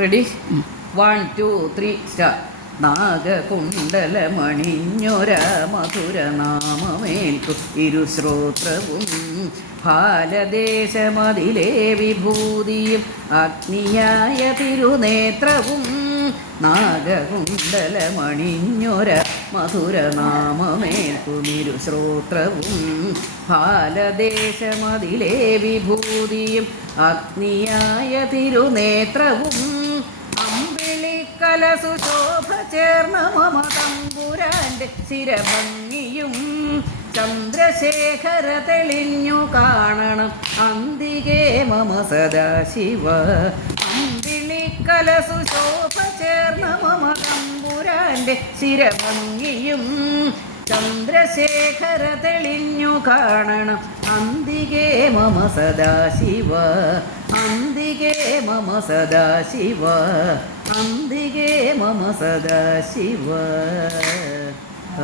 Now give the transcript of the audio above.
Ready 1 2 3 start. നാഗകുണ്ടലമണിഞ്ഞൊര മധുരനാമമേൽക്കു ഇരുശ്രോത്രവും ഫാലദേശമതിലെ വിഭൂതിയും അഗ്നിയായ തിരുനേത്രവും. നാഗകുണ്ടലമണിഞ്ഞൊര മധുരനാമമേൽക്കുമിരുശ്രോത്രവും ഫാലദേശമതിലെ വിഭൂതിയും അഗ്നിയായ തിരുനേത്രവും. അമ്പിളിക്കലസുശോഭ ചേർന്ന മമ തമ്പുരാൻ്റെ ശിരഭംഗിയും ചന്ദ്രശേഖര തെളിഞ്ഞു കാണണം അന്തികേ മമ സദാശിവ. അമ്പിളിക്കലസുശോഭ ചേർന്ന മമ തമ്പുരാൻ്റെ ശിരഭംഗിയും ചന്ദ്രശേഖര തെളിഞ്ഞു കാണണം അന്തികേ മമ സദാശിവ. അന്തികേ മമ സദാശിവ. അന്തികേ മമ സദാശിവ.